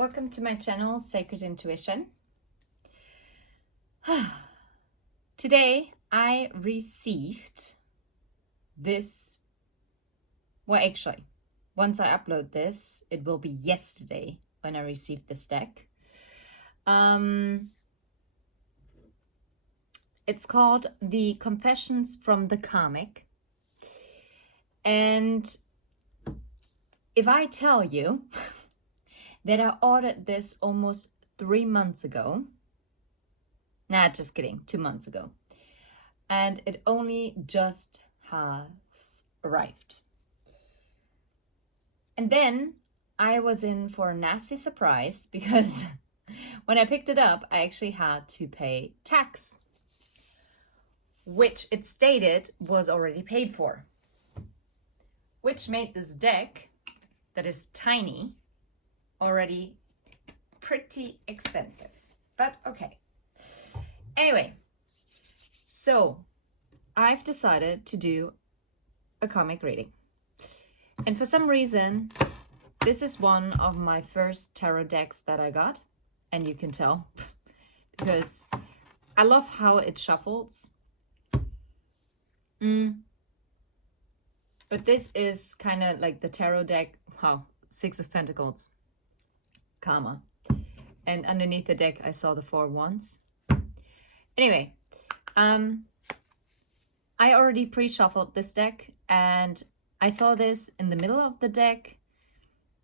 Welcome to my channel, Sacred Intuition. Today I received this, well actually, once I upload this, it will be yesterday when I received this deck. It's called The Confessions from the Karmic. And if I tell you that I ordered this almost 3 months ago. Nah, just kidding, 2 months ago. And it only just has arrived. And then I was in for a nasty surprise because when I picked it up, I actually had to pay tax, which it stated was already paid for, which made this deck that is tiny already pretty expensive, but okay. Anyway, so I've decided to do a karmic reading. And for some reason, this is one of my first tarot decks that I got. And you can tell because I love how it shuffles. But this is kind of like the tarot deck. Wow, 6 of Pentacles. Karma. And underneath the deck I saw the 4 Wands. Anyway, I already pre-shuffled this deck and I saw this in the middle of the deck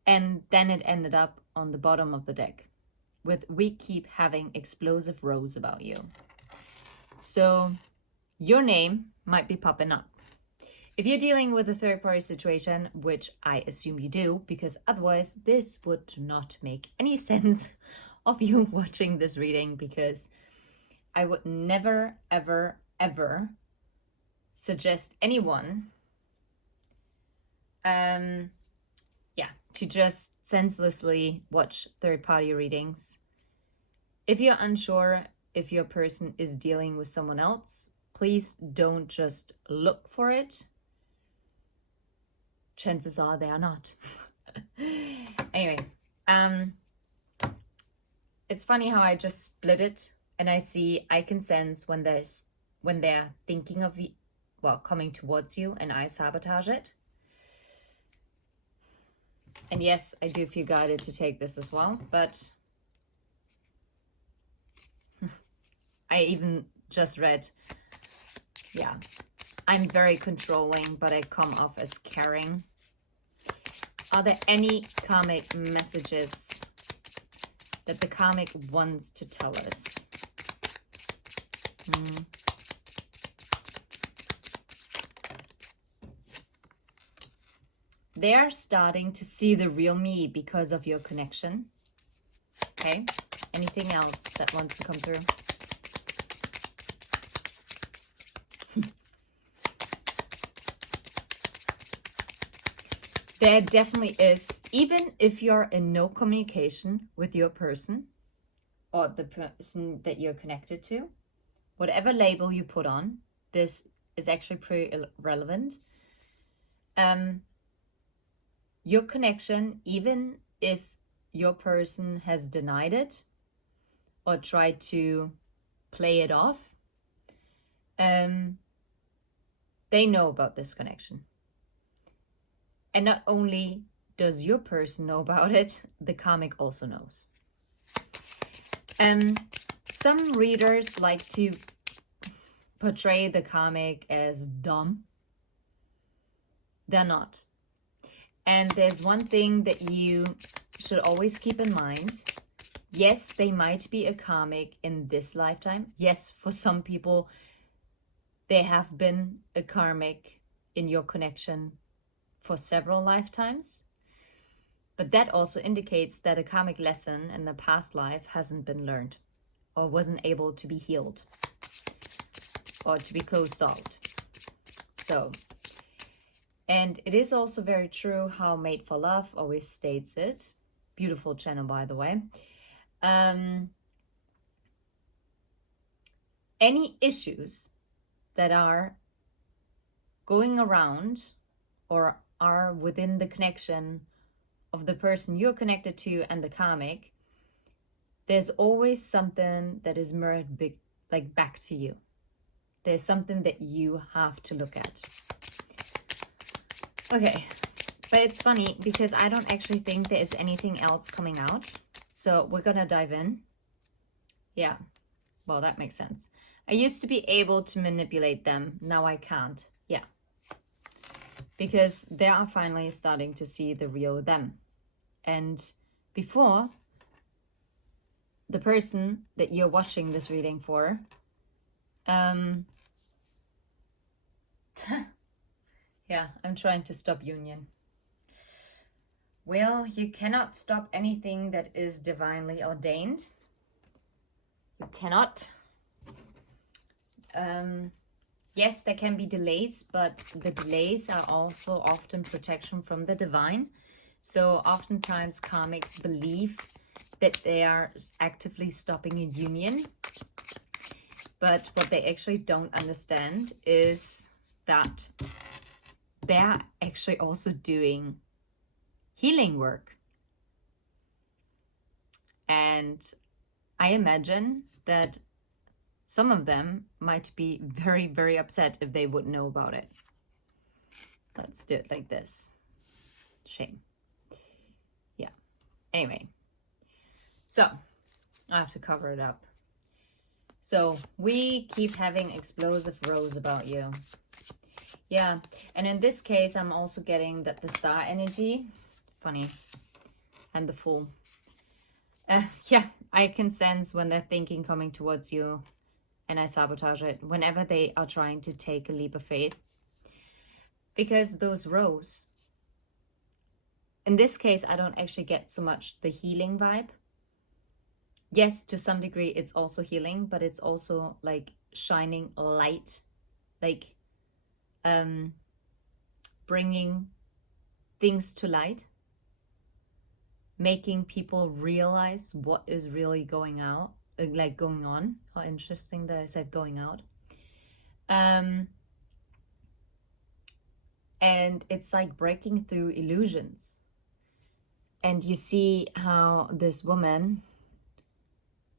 and then it ended up on the bottom of the deck with "We keep having explosive rows about you." So your name might be popping up. If you're dealing with a third-party situation, which I assume you do, because otherwise this would not make any sense of you watching this reading, because I would never, ever, ever suggest anyone to just senselessly watch third-party readings. If you're unsure if your person is dealing with someone else, please don't just look for it. Chances are they are not. Anyway, it's funny how I just split it and I can sense when they're thinking of you, well, coming towards you, and I sabotage it. And yes, I do feel guided to take this as well, but I even just read, yeah, I'm very controlling, but I come off as caring. Are there any karmic messages that the karmic wants to tell us? They are starting to see the real me because of your connection. Okay. Anything else that wants to come through? There definitely is, even if you're in no communication with your person or the person that you're connected to, whatever label you put on, this is actually pretty relevant. Your connection, even if your person has denied it or tried to play it off, they know about this connection. And not only does your person know about it, the karmic also knows. Some readers like to portray the karmic as dumb. They're not. And there's one thing that you should always keep in mind. Yes, they might be a karmic in this lifetime. Yes, for some people, they have been a karmic in your connection for several lifetimes. But that also indicates that a karmic lesson in the past life hasn't been learned or wasn't able to be healed or to be closed out. So, and it is also very true how Made for Love always states it. Beautiful channel, by the way. Any issues that are going around or are within the connection of the person you're connected to and the karmic, there's always something that is mirrored like back to you. There's something that you have to look at. Okay, but it's funny because I don't actually think there is anything else coming out. So we're gonna dive in. Yeah, well, that makes sense. I used to be able to manipulate them. Now I can't. Yeah. Because they are finally starting to see the real them. And before, the person that you're watching this reading for, yeah, I'm trying to stop union. Well, you cannot stop anything that is divinely ordained. You cannot. Yes, there can be delays, but the delays are also often protection from the divine. So oftentimes karmics believe that they are actively stopping a union. But what they actually don't understand is that they're actually also doing healing work. And I imagine that some of them might be very, very upset if they would know about it. Let's do it like this. Shame. Yeah. Anyway. So, I have to cover it up. So, we keep having explosive rows about you. Yeah. And in this case, I'm also getting that the star energy. Funny. And the Fool. Yeah. I can sense when they're thinking coming towards you. And I sabotage it whenever they are trying to take a leap of faith. Because those rows, in this case, I don't actually get so much the healing vibe. Yes, to some degree, it's also healing, but it's also like shining light, like bringing things to light, making people realize what is really going on. How interesting that I said going out. And it's like breaking through illusions. And you see how this woman,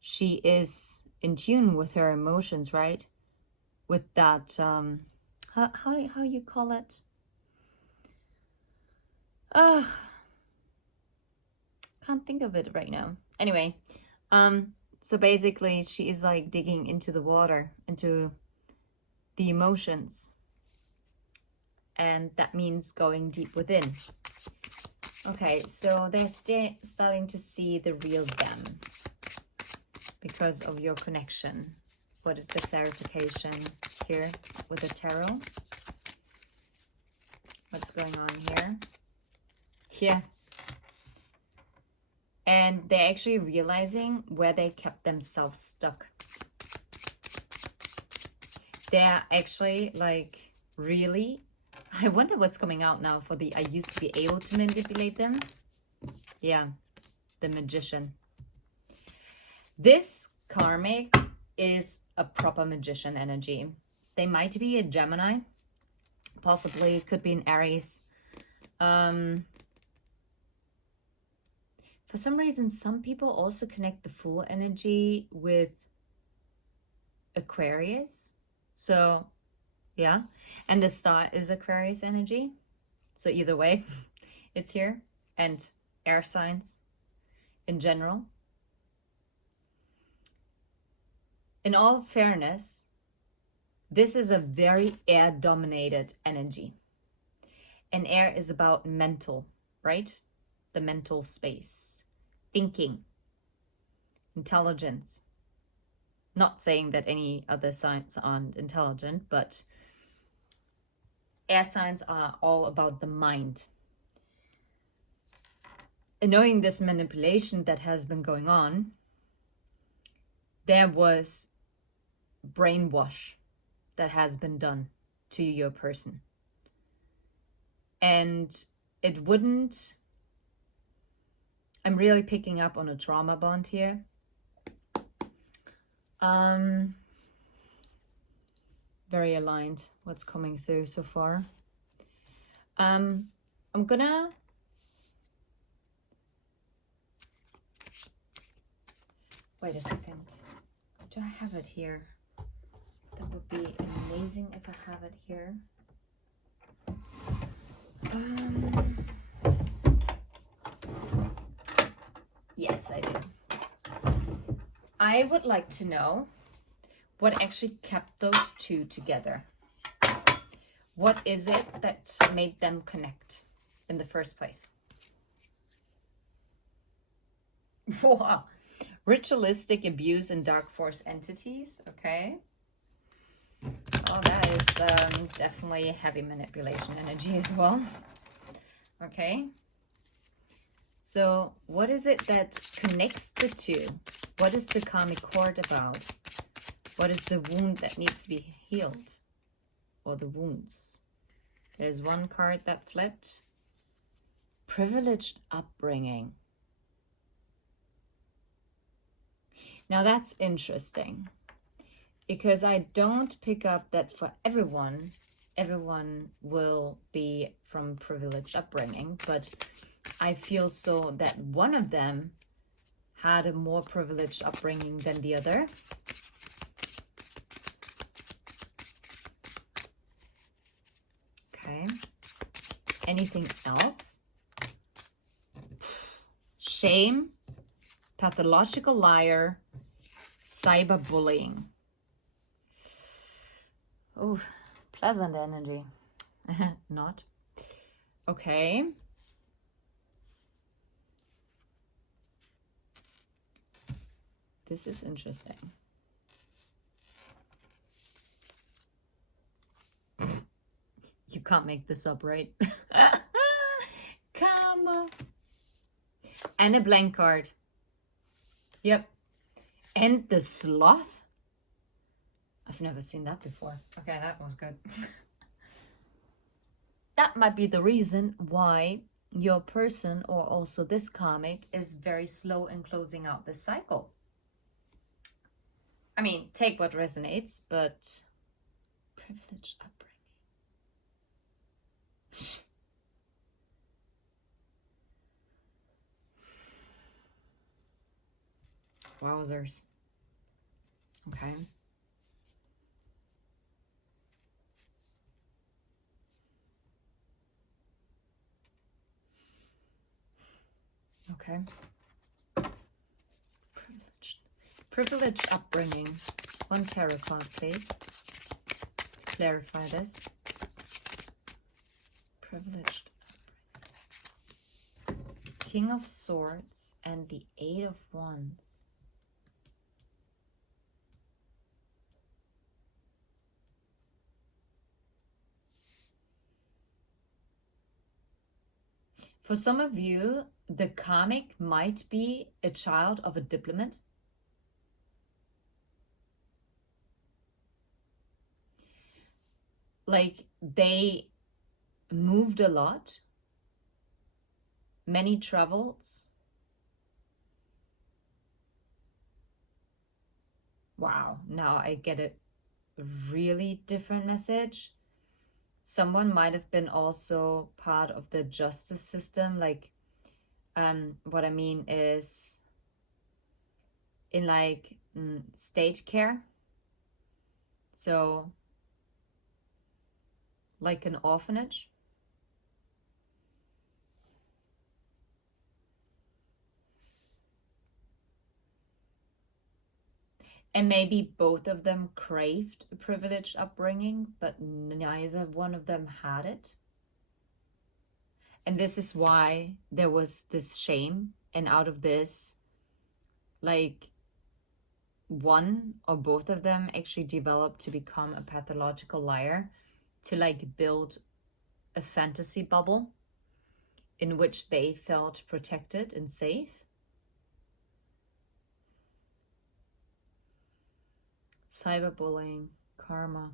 she is in tune with her emotions, right? With that, how you call it? Can't think of it right now. Anyway, so basically she is like digging into the water, into the emotions. And that means going deep within. Okay, so they're starting to see the real them because of your connection. What is the clarification here with the tarot? What's going on here? Yeah. And they're actually realizing where they kept themselves stuck. They're actually like really, I wonder what's coming out now for the I used to be able to manipulate them. Yeah, the Magician. This karmic is a proper magician energy. They might be a Gemini, possibly could be an Aries. For some reason, some people also connect the Fool energy with Aquarius. So, yeah. And the star is Aquarius energy. So either way, it's here. And air signs in general. In all fairness, this is a very air-dominated energy. And air is about mental, right? The mental space, thinking, intelligence. Not saying that any other signs aren't intelligent, but air signs are all about the mind. And knowing this manipulation that has been going on, there was brainwash that has been done to your person. And it wouldn't, I'm really picking up on a trauma bond here. Very aligned what's coming through so far. I'm gonna Wait a second. Do I have it here? That would be amazing if I have it here. Yes, I do. I would like to know what actually kept those two together. What is it that made them connect in the first place? Wow. Ritualistic abuse and dark force entities. Okay. Well, that is definitely heavy manipulation energy as well. Okay. So what is it that connects the two? What is the karmic cord about? What is the wound that needs to be healed? Or the wounds? There's one card that flipped. Privileged upbringing. Now that's interesting, because I don't pick up that for everyone will be from privileged upbringing, but I feel so that one of them had a more privileged upbringing than the other. Okay. Anything else? Shame, pathological liar, cyberbullying. Oh, pleasant energy. Not. Okay. This is interesting. You can't make this up, right? Come on. And a blank card. Yep. And the sloth. I've never seen that before. Okay, that was good. That might be the reason why your person, or also this karmic, is very slow in closing out this cycle. I mean, take what resonates, but privileged upbringing. Wowzers. Okay. Okay. Privileged upbringing. One tarot card, please. To clarify this. Privileged upbringing. King of Swords and the Eight of Wands. For some of you, the karmic might be a child of a diplomat. Like, they moved a lot, many travels. Wow, now I get a really different message. Someone might have been also part of the justice system. Like, what I mean is in like state care. So like an orphanage. And maybe both of them craved a privileged upbringing, but neither one of them had it. And this is why there was this shame. And out of this, like, one or both of them actually developed to become a pathological liar, to like build a fantasy bubble in which they felt protected and safe. Cyberbullying, karma.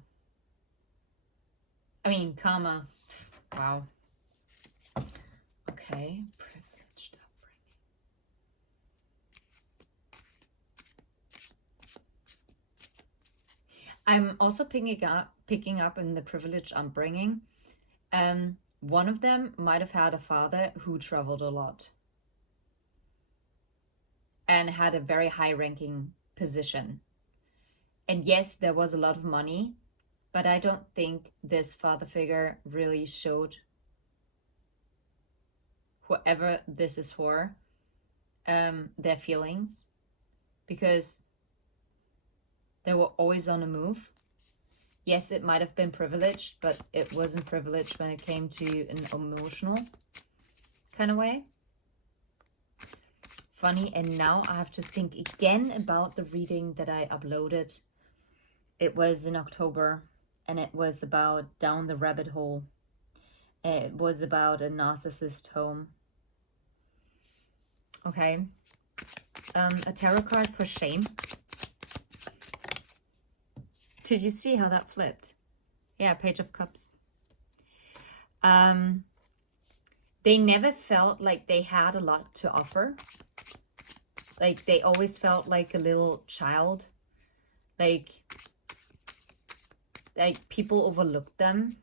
I mean, karma. Wow. Okay. Privileged upbringing. I'm also picking up in the privileged upbringing. One of them might have had a father who traveled a lot. and had a very high-ranking position. And yes, there was a lot of money, but I don't think this father figure really showed whoever this is for their feelings, because they were always on the move. Yes, it might have been privileged, but it wasn't privileged when it came to an emotional kind of way. Funny, and now I have to think again about the reading that I uploaded. It was in October, and it was about Down the Rabbit Hole. It was about a narcissist home. Okay. A tarot card for shame. Did you see how that flipped? Yeah, Page of Cups. They never felt like they had a lot to offer. Like, they always felt like a little child. Like people overlooked them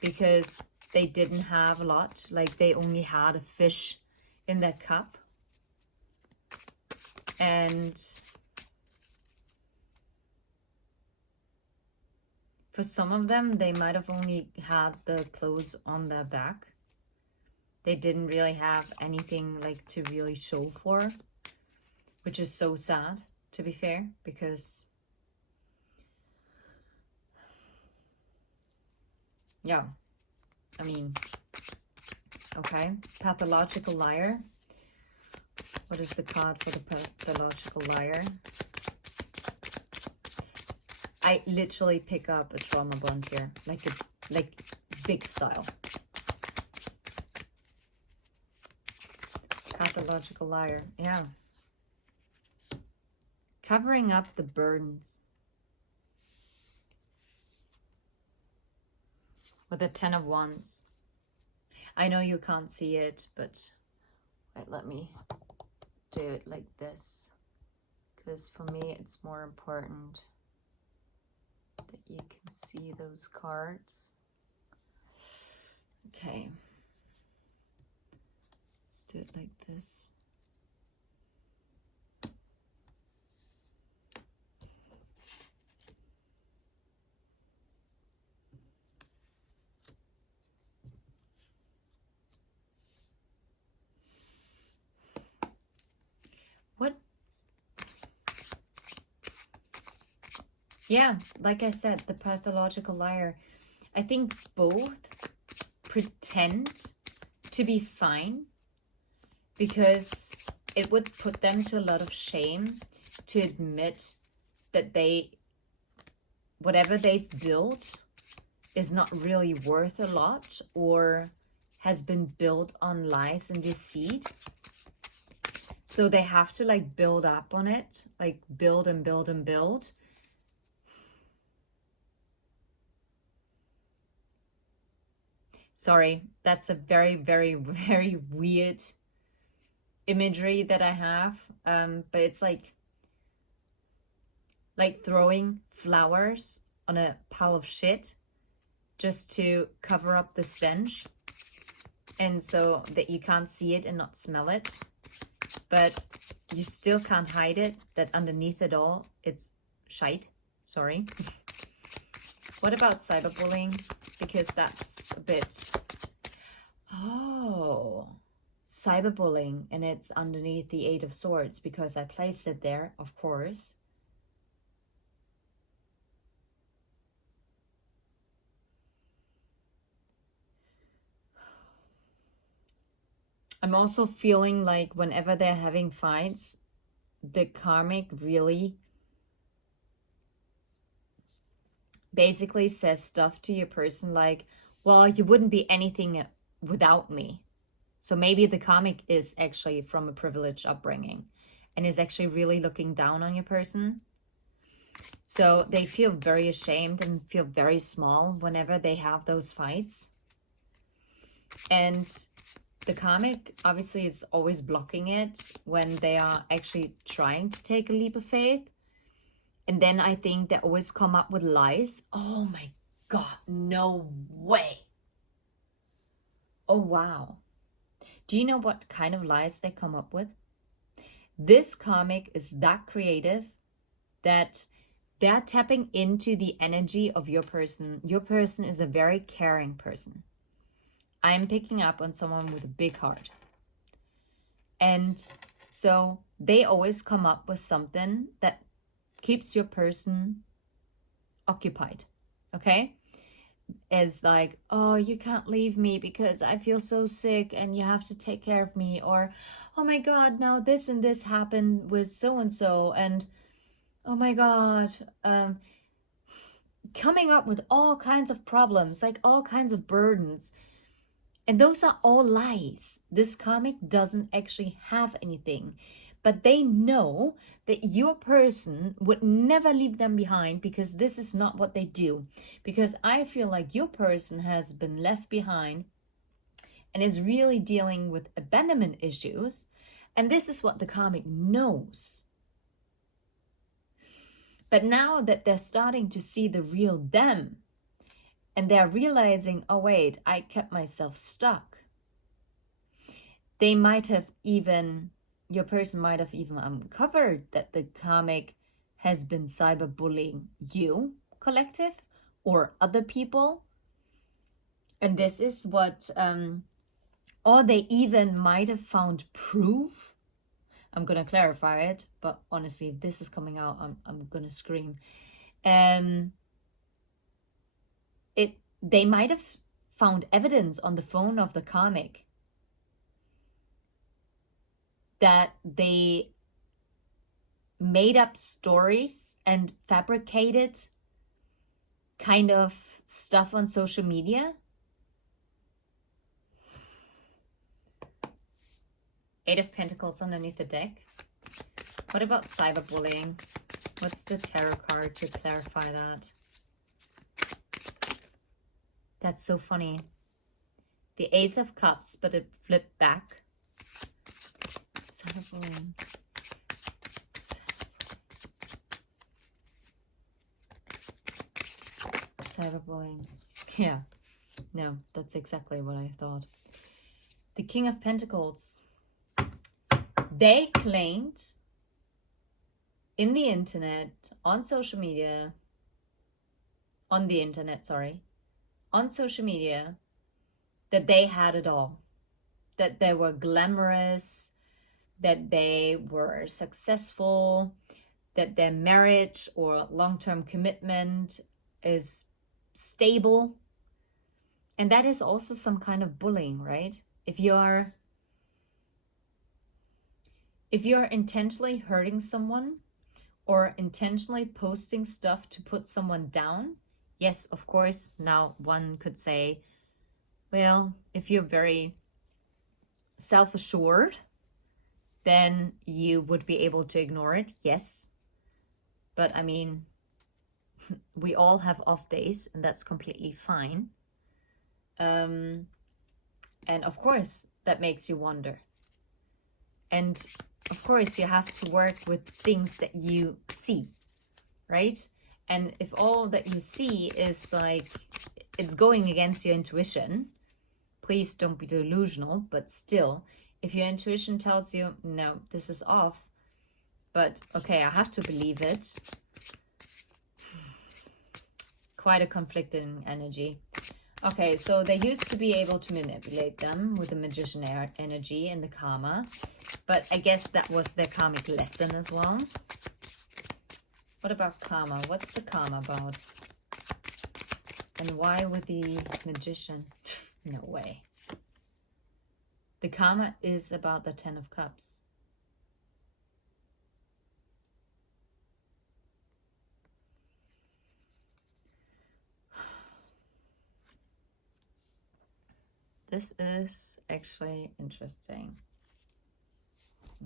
because they didn't have a lot. Like, they only had a fish in their cup. And for some of them, they might have only had the clothes on their back. They didn't really have anything like to really show for, which is so sad, to be fair, because yeah, I mean, okay, pathological liar. What is the card for the pathological liar? I literally pick up a trauma bond here, like big style. Pathological liar, yeah. Covering up the burdens. With the 10 of Wands. I know you can't see it, but wait, let me do it like this. Because for me, it's more important that you can see those cards. Okay. Let's do it like this. Yeah, like I said, the pathological liar. I think both pretend to be fine because it would put them to a lot of shame to admit that whatever they've built is not really worth a lot or has been built on lies and deceit. So they have to like build up on it, like build and build and build. Sorry, that's a very, very, very weird imagery that I have. But it's like throwing flowers on a pile of shit just to cover up the stench. And so that you can't see it and not smell it. But you still can't hide it, that underneath it all, it's shite. Sorry. What about cyberbullying? Because that's a bit... Oh, cyberbullying, and it's underneath the 8 of Swords because I placed it there, of course. I'm also feeling like whenever they're having fights, the karmic really basically says stuff to your person like, well, you wouldn't be anything without me. So maybe the karmic is actually from a privileged upbringing and is actually really looking down on your person. So they feel very ashamed and feel very small whenever they have those fights. And the karmic obviously is always blocking it when they are actually trying to take a leap of faith. And then I think they always come up with lies. Oh my God, no way. Oh, wow. Do you know what kind of lies they come up with? This karmic is that creative that they're tapping into the energy of your person. Your person is a very caring person. I'm picking up on someone with a big heart. And so they always come up with something that keeps your person occupied. Okay? Is like, oh, you can't leave me because I feel so sick and you have to take care of me. Or, oh my God, now this and this happened with so-and-so. And oh my God, coming up with all kinds of problems, like all kinds of burdens. And those are all lies. This karmic doesn't actually have anything. But they know that your person would never leave them behind because this is not what they do. Because I feel like your person has been left behind and is really dealing with abandonment issues. And this is what the karmic knows. But now that they're starting to see the real them, and they're realizing, oh wait, I kept myself stuck. They might have even, your person might have even uncovered that the karmic has been cyberbullying you, collective, or other people. And this is what, or they even might have found proof. I'm going to clarify it, but honestly, if this is coming out, I'm going to scream. They might have found evidence on the phone of the karmic that they made up stories and fabricated kind of stuff on social media. 8 of Pentacles underneath the deck. What about cyberbullying? What's the tarot card to clarify that? That's so funny. The Ace of Cups, but it flipped back. Cyberbullying. Cyberbullying. Yeah. No, that's exactly what I thought. The King of Pentacles. They claimed in the internet, on social media, on social media, that they had it all. That they were glamorous, that they were successful, that their marriage or long-term commitment is stable. And that is also some kind of bullying, right? If you're intentionally hurting someone or intentionally posting stuff to put someone down, yes, of course, now one could say, well, if you're very self-assured, then you would be able to ignore it, yes. But I mean, we all have off days, and that's completely fine. And of course, that makes you wonder. And of course, you have to work with things that you see, right? And if all that you see is like, it's going against your intuition, please don't be delusional, but still, if your intuition tells you, no, this is off, but okay, I have to believe it. Quite a conflicting energy. Okay, so they used to be able to manipulate them with the magician energy and the karma, but I guess that was their karmic lesson as well. What about karma? What's the karma about? And why with the magician? No way. The karma is about the 10 of Cups. This is actually interesting.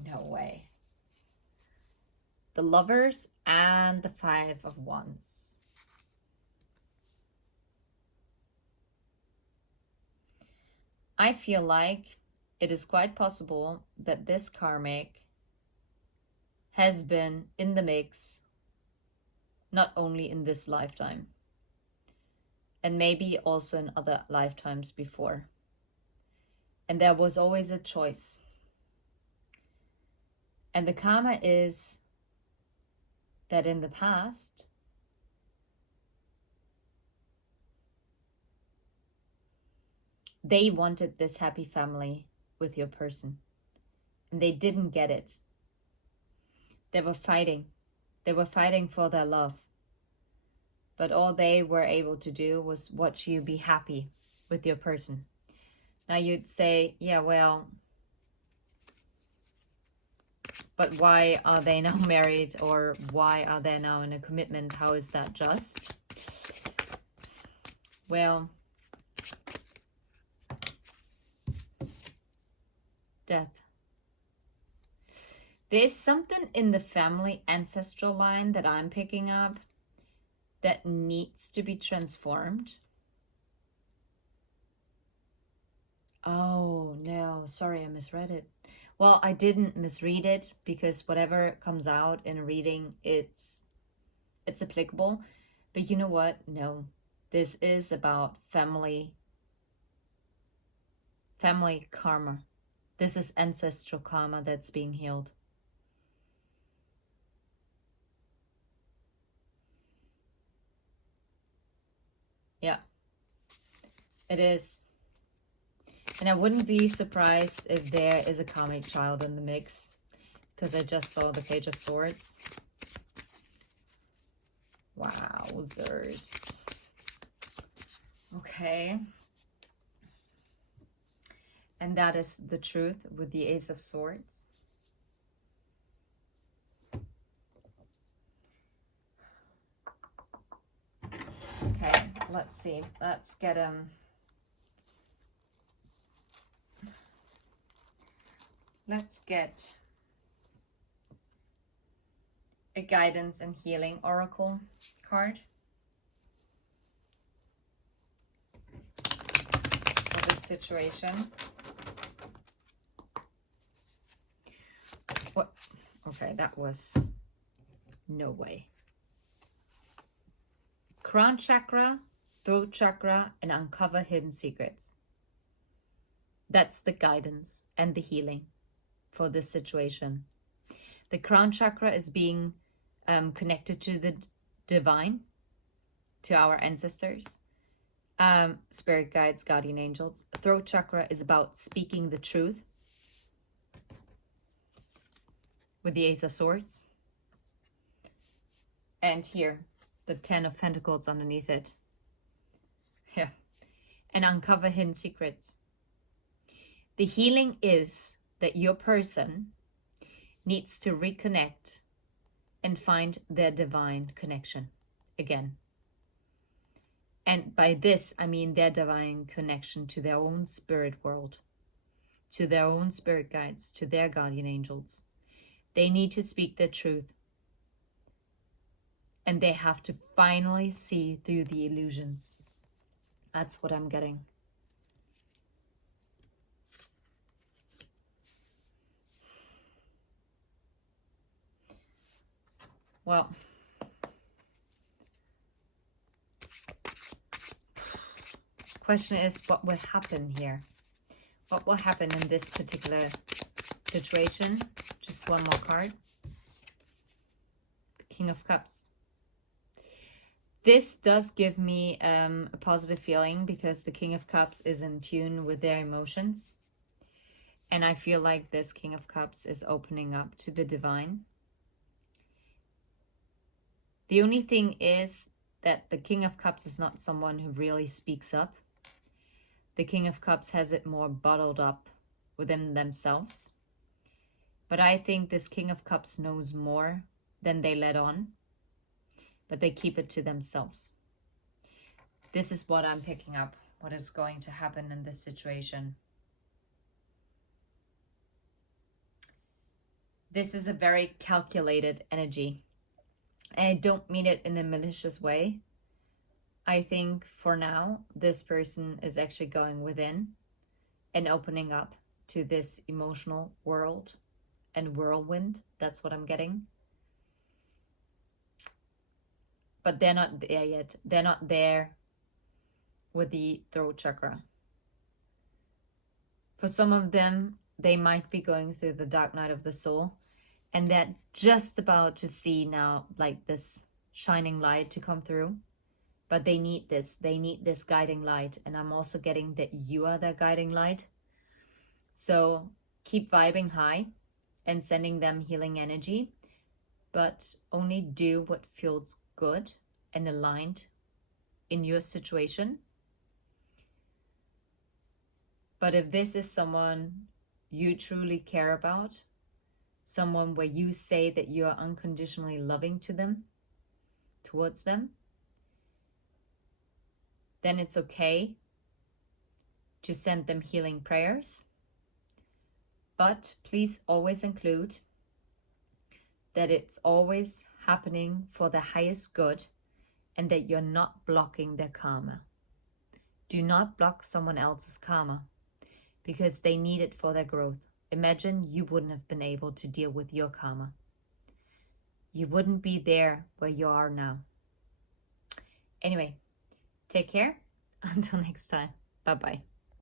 No way. The Lovers and the 5 of Wands. I feel like it is quite possible that this karmic has been in the mix, not only in this lifetime, and maybe also in other lifetimes before. And there was always a choice. And the karma is that in the past, they wanted this happy family with your person, and they didn't get it. They were fighting. They were fighting for their love. But all they were able to do was watch you be happy with your person. Now you'd say, yeah, well, but why are they now married, or why are they now in a commitment? How is that just? Well, death. There's something in the family ancestral line that I'm picking up that needs to be transformed. Oh, no, sorry, I misread it. Well, I didn't misread it, because whatever comes out in a reading, it's applicable. But you know what? No, this is about family karma. This is ancestral karma that's being healed. Yeah, it is. And I wouldn't be surprised if there is a karmic child in the mix, because I just saw the Page of Swords. Wowzers. Okay. And that is the truth with the Ace of Swords. Okay, let's see. Let's get a guidance and healing oracle card for this situation. What? Okay, that was no way. Crown chakra, throat chakra, and uncover hidden secrets. That's the guidance and the healing for this situation. The crown chakra is being connected to the divine, to our ancestors, spirit guides, guardian angels. Throat chakra is about speaking the truth with the Ace of Swords. And here, the 10 of Pentacles underneath it. Yeah. And uncover hidden secrets. The healing is that your person needs to reconnect and find their divine connection again. And by this, I mean their divine connection to their own spirit world, to their own spirit guides, to their guardian angels. They need to speak the truth. And they have to finally see through the illusions. That's what I'm getting. Well, question is, what will happen here? What will happen in this particular situation? Just one more card. The King of Cups. This does give me a positive feeling, because the King of Cups is in tune with their emotions. And I feel like this King of Cups is opening up to the divine. The only thing is that the King of Cups is not someone who really speaks up. The King of Cups has it more bottled up within themselves. But I think this King of Cups knows more than they let on, but they keep it to themselves. This is what I'm picking up, what is going to happen in this situation. This is a very calculated energy. And I don't mean it in a malicious way. I think for now, this person is actually going within and opening up to this emotional world and whirlwind. That's what I'm getting. But they're not there yet. They're not there with the throat chakra. For some of them, they might be going through the dark night of the soul. and they're just about to see now like this shining light to come through. But they need this guiding light. And I'm also getting that you are their guiding light. So keep vibing high and sending them healing energy, but only do what feels good and aligned in your situation. But if this is someone you truly care about, someone where you say that you are unconditionally loving to them, towards them, then it's okay to send them healing prayers. But please always include that it's always happening for the highest good and that you're not blocking their karma. Do not block someone else's karma because they need it for their growth. Imagine you wouldn't have been able to deal with your karma. You wouldn't be there where you are now. Anyway, take care. Until next time. Bye-bye.